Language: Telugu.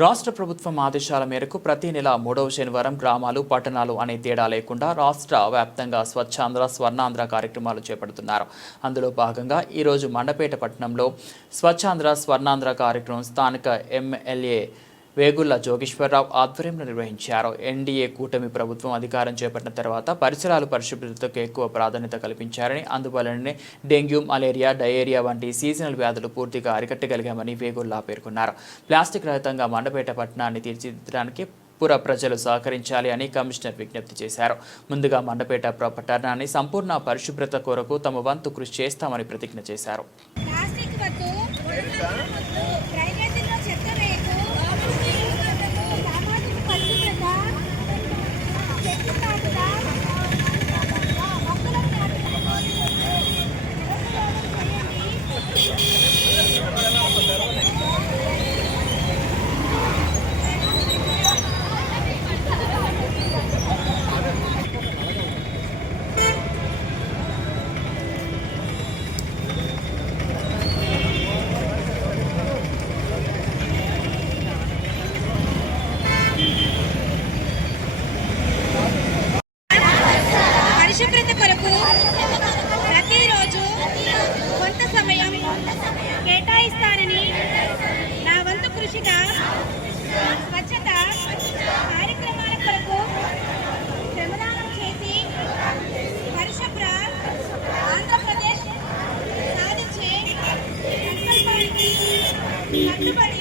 రాష్ట్ర ప్రభుత్వం ఆదేశాల మేరకు ప్రతి నెల 3వ శనివారం గ్రామాలు, పట్టణాలు అనే తేడా లేకుండా రాష్ట్ర వ్యాప్తంగా స్వచ్ఛాంధ్ర, స్వర్ణాంధ్ర కార్యక్రమాలు చేపడుతున్నారు. అందులో భాగంగా ఈరోజు మండపేట పట్టణంలో స్వచ్ఛాంధ్ర, స్వర్ణాంధ్ర కార్యక్రమం స్థానిక ఎమ్మెల్యే వేగుళ్ల జోగేశ్వరరావు ఆధ్వర్యంలో నిర్వహించారు. ఎన్డీఏ కూటమి ప్రభుత్వం అధికారం చేపట్టిన తర్వాత పరిసరాలు పరిశుభ్రతకు ఎక్కువ ప్రాధాన్యత కల్పించారని, అందువల్లనే డెంగ్యూ, మలేరియా, డయేరియా వంటి సీజనల్ వ్యాధులు పూర్తిగా అరికట్టగలిగామని వేగుళ్ల పేర్కొన్నారు. ప్లాస్టిక్ రహితంగా మండపేట పట్టణాన్ని తీర్చిదిద్దడానికి పుర ప్రజలు సహకరించాలి అని కమిషనర్ విజ్ఞప్తి చేశారు. ముందుగా మండపేట పట్టణాన్ని సంపూర్ణ పరిశుభ్రత కొరకు తమ వంతు కృషి చేస్తామని ప్రతిజ్ఞ చేశారు. పరిశుభ్రత కొరకు ప్రతిరోజు కొంత సమయం కేటాయిస్తానని నా వంతు కృషిగా స్వచ్ఛత కార్యక్రమాల కొరకు శ్రమదానం చేసి పరిశుభ్ర ఆంధ్రప్రదేశ్ సాధించే సంకల్పానికి కట్టుబడి